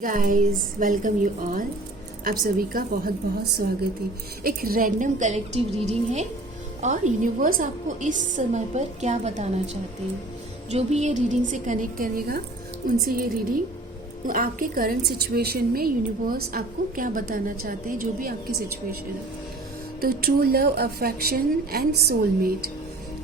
Guys welcome you all. आप सभी का बहुत बहुत स्वागत है। एक रैंडम कलेक्टिव रीडिंग है और यूनिवर्स आपको इस समय पर क्या बताना चाहते हैं। जो भी ये रीडिंग से कनेक्ट करेगा उनसे ये रीडिंग आपके करंट सिचुएशन में यूनिवर्स आपको क्या बताना चाहते हैं, जो भी आपकी सिचुएशन है। तो true love, affection and soulmate.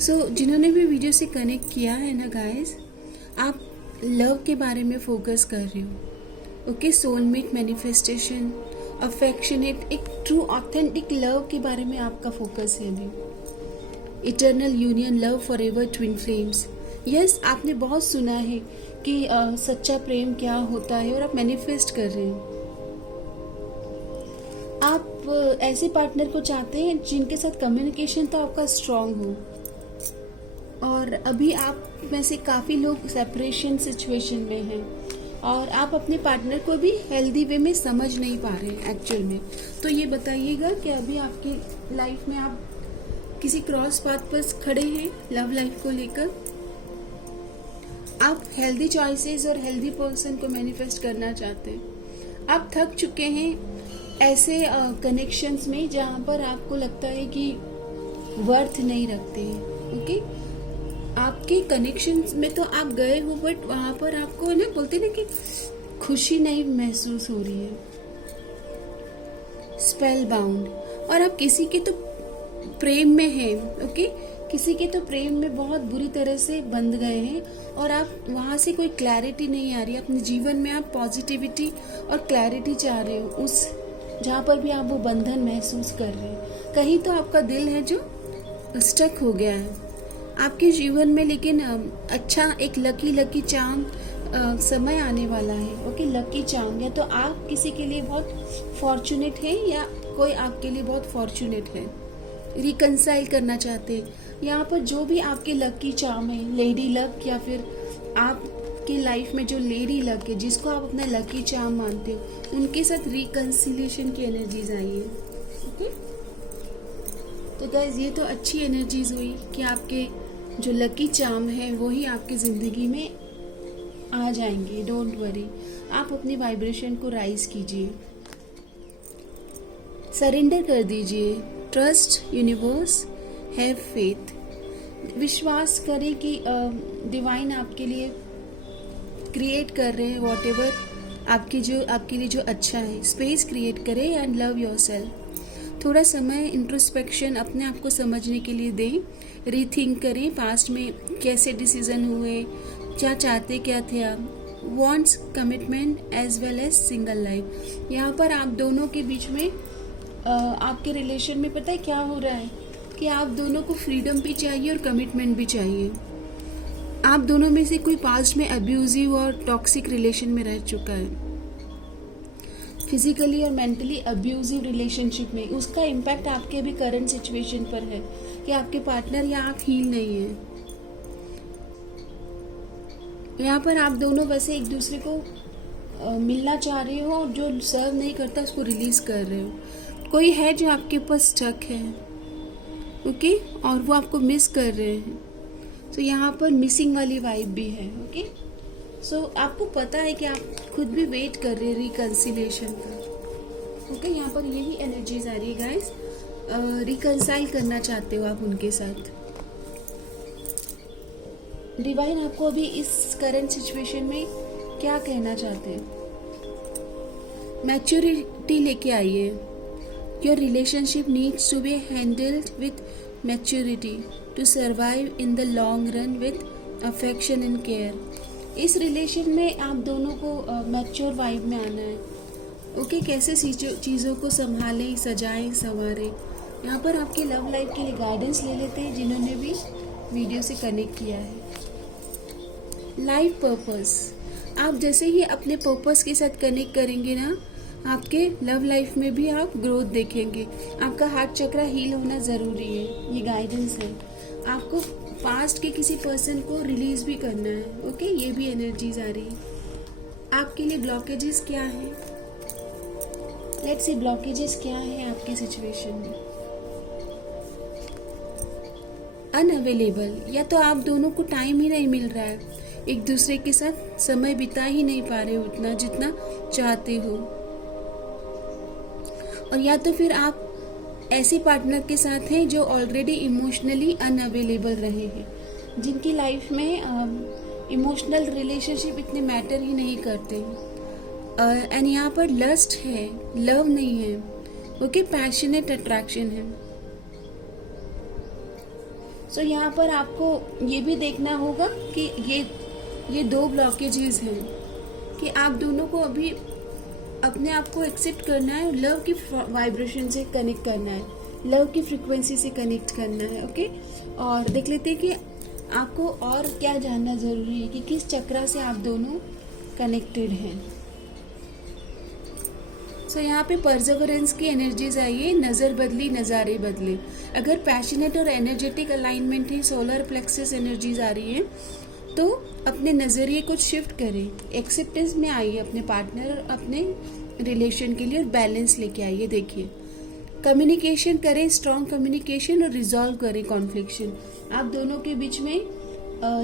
So जिन्होंने भी वीडियो से कनेक्ट किया है ना गाइस, आप लव के बारे में फोकस कर रहे हो। ओके, सोलमेट, मैनिफेस्टेशन, अफेक्शनेट, एक ट्रू ऑथेंटिक लव के बारे में आपका फोकस है अभी। Eternal union, love for ever, twin flames. Yes, आपने बहुत सुना है कि सच्चा प्रेम क्या होता है और आप मैनिफेस्ट कर रहे हैं। आप ऐसे पार्टनर को चाहते हैं जिनके साथ कम्युनिकेशन तो आपका स्ट्रांग हो। और अभी आप में से काफ़ी लोग सेपरेशन सिचुएशन में हैं और आप अपने पार्टनर को भी हेल्दी वे में समझ नहीं पा रहे हैं एक्चुअल में। तो ये बताइएगा कि अभी आपकी लाइफ में आप किसी क्रॉस पाथ पर खड़े हैं लव लाइफ को लेकर। आप हेल्दी चॉइसेस और हेल्दी पर्सन को मैनिफेस्ट करना चाहते हैं। आप थक चुके हैं ऐसे कनेक्शंस में जहाँ पर आपको लगता है कि वर्थ नहीं रखते हैं। ओके, आपके कनेक्शन में तो आप गए हो बट वहां पर आपको ना बोलते ना कि खुशी नहीं महसूस हो रही है। स्पेल बाउंड, और आप किसी के तो प्रेम में हैं। ओके, किसी के तो प्रेम में बहुत बुरी तरह से बंध गए हैं और आप वहां से कोई क्लैरिटी नहीं आ रही। अपने जीवन में आप पॉजिटिविटी और क्लैरिटी चाह रहे हो, उस जहाँ पर भी आप वो बंधन महसूस कर रहे हैं। कहीं तो आपका दिल है जो स्टक हो गया है आपके जीवन में। लेकिन अच्छा एक लकी चाम समय आने वाला है। ओके, लकी चाम, या तो आप किसी के लिए बहुत फॉर्चुनेट हैं या कोई आपके लिए बहुत फॉर्चुनेट है। रिकंसाइल करना चाहते हैं। यहाँ पर जो भी आपके लकी चाम है, लेडी लक, या फिर आपकी लाइफ में जो लेडी लक है जिसको आप अपना लकी चाम मानते हो, उनके साथ रिकंसिलेशन की एनर्जीज आई है। ओके, तो गाइज ये तो अच्छी एनर्जीज हुई कि आपके जो लकी चार्म है वो ही आपकी ज़िंदगी में आ जाएंगे। डोंट वरी, आप अपनी वाइब्रेशन को राइज कीजिए, सरेंडर कर दीजिए। Trust universe, have faith. विश्वास करें कि डिवाइन आपके लिए क्रिएट कर रहे हैं वॉट एवर आपके लिए जो अच्छा है। स्पेस क्रिएट करें एंड लव योरसेल्फ। थोड़ा समय इंट्रोस्पेक्शन, अपने आप को समझने के लिए दें। रीथिंक करें, पास्ट में कैसे डिसीजन हुए, क्या चाहते क्या थे आप। Wants, commitment as well as single life. यहाँ पर आप दोनों के बीच में आपके रिलेशन में पता है क्या हो रहा है कि आप दोनों को फ्रीडम भी चाहिए और कमिटमेंट भी चाहिए। आप दोनों में से कोई पास्ट में अब्यूजिव और टॉक्सिक रिलेशन में रह चुका है, फिजिकली और मेंटली अब्यूजिव रिलेशनशिप में। उसका इम्पैक्ट आपके अभी करंट सिचुएशन पर है कि आपके पार्टनर या आप हील नहीं है। यहाँ पर आप दोनों वैसे एक दूसरे को मिलना चाह रहे हो और जो सर्व नहीं करता उसको रिलीज कर रहे हो। कोई है जो आपके पास स्टक है, ओके, और वो आपको मिस कर रहे हैं। तो यहाँ पर मिसिंग वाली वाइब भी है। ओके, सो आपको पता है कि आप खुद भी वेट कर रहे हैं रिकंसिलेशन का। ओके, यहाँ पर यही एनर्जीज आ रही है गाइस। रिकंसाइल करना चाहते हो आप उनके साथ। डिवाइन आपको अभी इस करंट सिचुएशन में क्या कहना चाहते हैं? मैच्योरिटी लेके आइए। Your relationship needs to be handled with maturity to survive in the long run with affection and care. इस रिलेशन में आप दोनों को मैच्योर वाइब में आना है। ओके, कैसे चीज़ों को संभालें, सजाएं, संवारें। यहाँ पर आपके लव लाइफ के लिए गाइडेंस ले लेते हैं जिन्होंने भी वीडियो से कनेक्ट किया है। लाइफ पर्पस, आप जैसे ही अपने पर्पस के साथ कनेक्ट करेंगे ना, आपके लव लाइफ में भी आप ग्रोथ देखेंगे। आपका हार्ट चक्रा हील होना ज़रूरी है, ये गाइडेंस है। आपको पास्ट के किसी पर्सन को रिलीज भी करना है। ओके, ये भी एनर्जीज आ रही है। आपके लिए ब्लॉकेजेस क्या है? लेट्स सी ब्लॉकेजेस क्या है आपके सिचुएशन में। अनअवेलेबल, या तो आप दोनों को टाइम ही नहीं मिल रहा है, एक दूसरे के साथ समय बिता ही नहीं पा रहे हो उतना जितना चाहते हो, और या तो फिर आप ऐसे पार्टनर के साथ हैं जो ऑलरेडी इमोशनली अनअवेलेबल रहे हैं, जिनकी लाइफ में इमोशनल रिलेशनशिप इतने मैटर ही नहीं करते हैं, एंड यहाँ पर लस्ट है, लव नहीं है, ओके, पैशनेट अट्रैक्शन है। सो यहाँ पर आपको ये भी देखना होगा कि ये दो ब्लॉकेजेस हैं कि आप दोनों को अभी अपने आप को एक्सेप्ट करना है, लव की वाइब्रेशन से कनेक्ट करना है, लव की फ्रीक्वेंसी से कनेक्ट करना है, ओके। और देख लेते हैं कि आपको और क्या जानना जरूरी है कि किस चक्र से आप दोनों कनेक्टेड हैं। सो यहाँ पे परसेवरेंस की एनर्जीज आई है, नजर बदली नज़ारे बदले। अगर पैशनेट और एनर्जेटिक अलाइनमेंट है, सोलर प्लेक्सस एनर्जीज आ रही है, तो अपने नज़रिए को शिफ्ट करें, एक्सेप्टेंस में आइए अपने पार्टनर और अपने रिलेशन के लिए, और बैलेंस लेके आइए। देखिए, कम्युनिकेशन करें, स्ट्रॉन्ग कम्युनिकेशन, और रिजॉल्व करें कॉन्फ्लिक्शन। आप दोनों के बीच में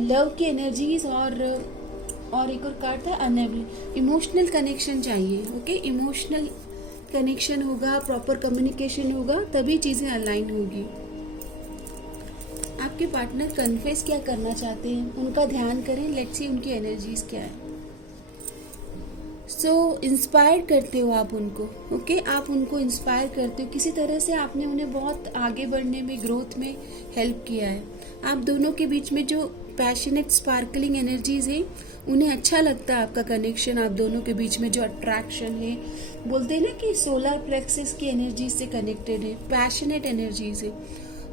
लव की एनर्जीज और एक और कार्ड था अनएबल, इमोशनल कनेक्शन चाहिए, ओके। इमोशनल कनेक्शन होगा, प्रॉपर कम्युनिकेशन होगा, तभी चीजें अलाइन होगी। आपके पार्टनर कन्फेस क्या करना चाहते हैं, उनका ध्यान करें, लेट्स सी उनकी एनर्जीज क्या है। सो इंस्पायर करते हो आप उनको, ओके, आप उनको इंस्पायर करते हो, किसी तरह से आपने उन्हें बहुत आगे बढ़ने में, ग्रोथ में हेल्प किया है। आप दोनों के बीच में जो पैशनेट स्पार्कलिंग एनर्जीज है, उन्हें अच्छा लगता है आपका कनेक्शन, आप दोनों के बीच में जो अट्रैक्शन है, बोलते हैं ना कि सोलर प्लेक्सस की एनर्जीज से कनेक्टेड है, पैशनेट एनर्जीज है।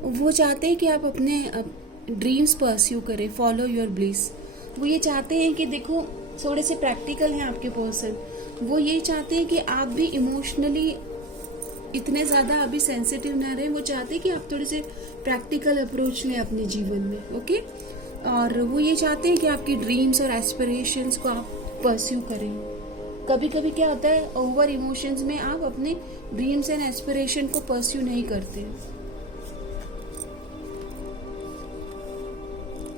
वो चाहते हैं कि आप अपने ड्रीम्स परस्यू करें, फॉलो योर ब्लिस। वो ये चाहते हैं कि देखो, थोड़े से प्रैक्टिकल हैं आपके पर्सन, वो ये चाहते हैं कि आप भी इमोशनली इतने ज़्यादा अभी सेंसिटिव ना रहे। वो चाहते हैं कि आप थोड़े से प्रैक्टिकल अप्रोच लें अपने जीवन में, ओके। और वो ये चाहते हैं कि आपकी ड्रीम्स और एस्पिरेशंस को आप परस्यू करें। कभी कभी क्या होता है, ओवर इमोशंस में आप अपने ड्रीम्स एंड एस्पिरेशन को परस्यू नहीं करते।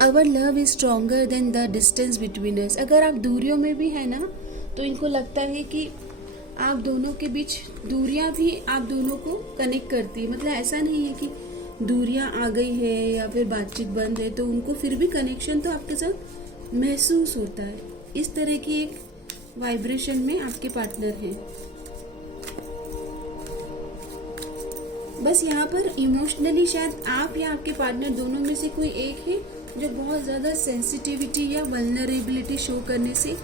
Our love is stronger than the distance between us. अगर आप दूरियों में भी है ना, तो इनको लगता है कि आप दोनों के बीच दूरियां भी आप दोनों को कनेक्ट करती है। मतलब ऐसा नहीं है कि दूरियां आ गई है या फिर बातचीत बंद है तो उनको फिर भी कनेक्शन तो आपके साथ महसूस होता है। इस तरह की एक वाइब्रेशन में आपके पार्टनर हैं। बस यहाँ पर इमोशनली शायद आप या आपके पार्टनर दोनों में से कोई एक है जो बहुत ज्यादा सेंसिटिविटी या वल्नरेबिलिटी शो करने से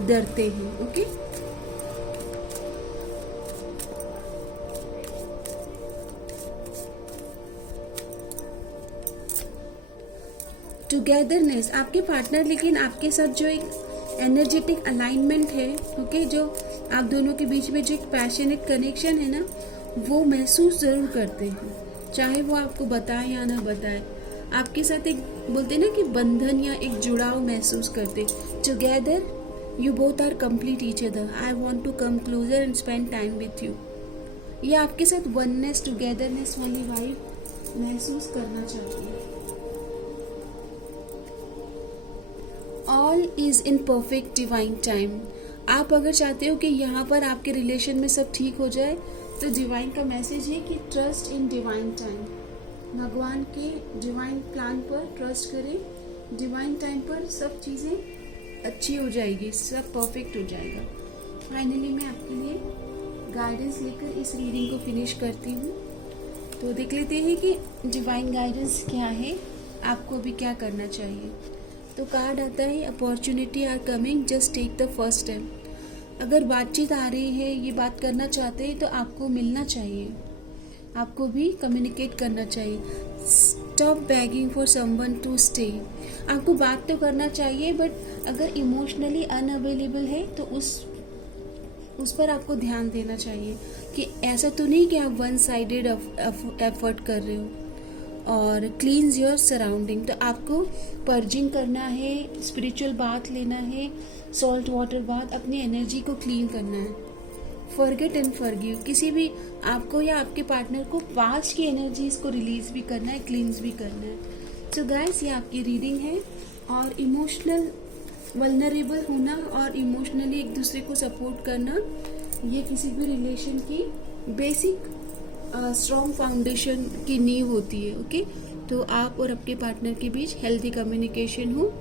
डरते हैं, ओके। टुगेदरनेस, आपके पार्टनर लेकिन आपके साथ जो एक एनर्जेटिक अलाइनमेंट है, ओके, जो आप दोनों के बीच में जो एक पैशनेट कनेक्शन है ना, वो महसूस जरूर करते हैं, चाहे वो आपको बताए या ना बताए। आपके साथ एक बोलते हैं ना कि बंधन या एक जुड़ाव महसूस करते। Together you both are complete each other, I want to come closer and spend time with you. ये आपके साथ वननेस, टुगेदरनेस वाली वाइब महसूस करना चाहते हैं। All is in perfect divine time. आप अगर चाहते हो कि यहाँ पर आपके रिलेशन में सब ठीक हो जाए, तो डिवाइन का मैसेज है कि ट्रस्ट इन डिवाइन टाइम। भगवान के डिवाइन प्लान पर ट्रस्ट करें, डिवाइन टाइम पर सब चीज़ें अच्छी हो जाएगी, सब परफेक्ट हो जाएगा। फाइनली मैं आपके लिए गाइडेंस लेकर इस रीडिंग को फिनिश करती हूँ। तो देख लेते हैं कि डिवाइन गाइडेंस क्या है, आपको भी क्या करना चाहिए। तो कार्ड आता है, opportunity are coming, just take the first step. अगर बातचीत आ रही है, ये बात करना चाहते हैं, तो आपको मिलना चाहिए, आपको भी कम्युनिकेट करना चाहिए। Stop begging for someone to stay. आपको बात तो करना चाहिए, बट अगर इमोशनली अनअवेलेबल है तो उस पर आपको ध्यान देना चाहिए कि ऐसा तो नहीं कि आप वन साइडेड एफर्ट कर रहे हो। और क्लीन्स योर सराउंडिंग, तो आपको पर्जिंग करना है, स्पिरिचुअल बाथ लेना है, सॉल्ट वाटर बाथ, अपनी एनर्जी को क्लीन करना है। फॉरगेट एंड फॉरगिव, किसी भी आपको या आपके पार्टनर को पास्ट की एनर्जीज को रिलीज भी करना है, क्लींस भी करना है। सो गाइस, ये आपकी रीडिंग है और इमोशनल वल्नरेबल होना और इमोशनली एक दूसरे को सपोर्ट करना, ये किसी भी रिलेशन की बेसिक स्ट्रॉन्ग फाउंडेशन की नींव होती है। ओके, तो आप और आपके पार्टनर के बीच हेल्दी कम्युनिकेशन हो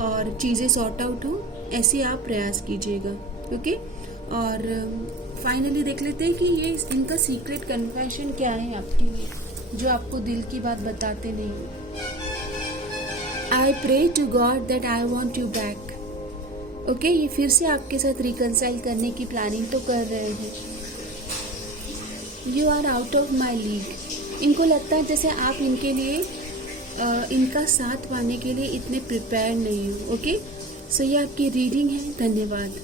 और चीज़ें सॉर्ट आउट हो, ऐसे आप प्रयास कीजिएगा। ओके, और फाइनली देख लेते हैं कि ये इनका सीक्रेट कन्फेशन क्या है आपके लिए, जो आपको दिल की बात बताते नहीं। I pray to God that I want you back. Okay, ये फिर से आपके साथ रिकनसाइल करने की प्लानिंग तो कर रहे हैं। You are out of my league. इनको लगता है जैसे आप इनके लिए इनका साथ पाने के लिए इतने प्रिपेयर नहीं हो। ओके, सो ये आपकी रीडिंग है। धन्यवाद।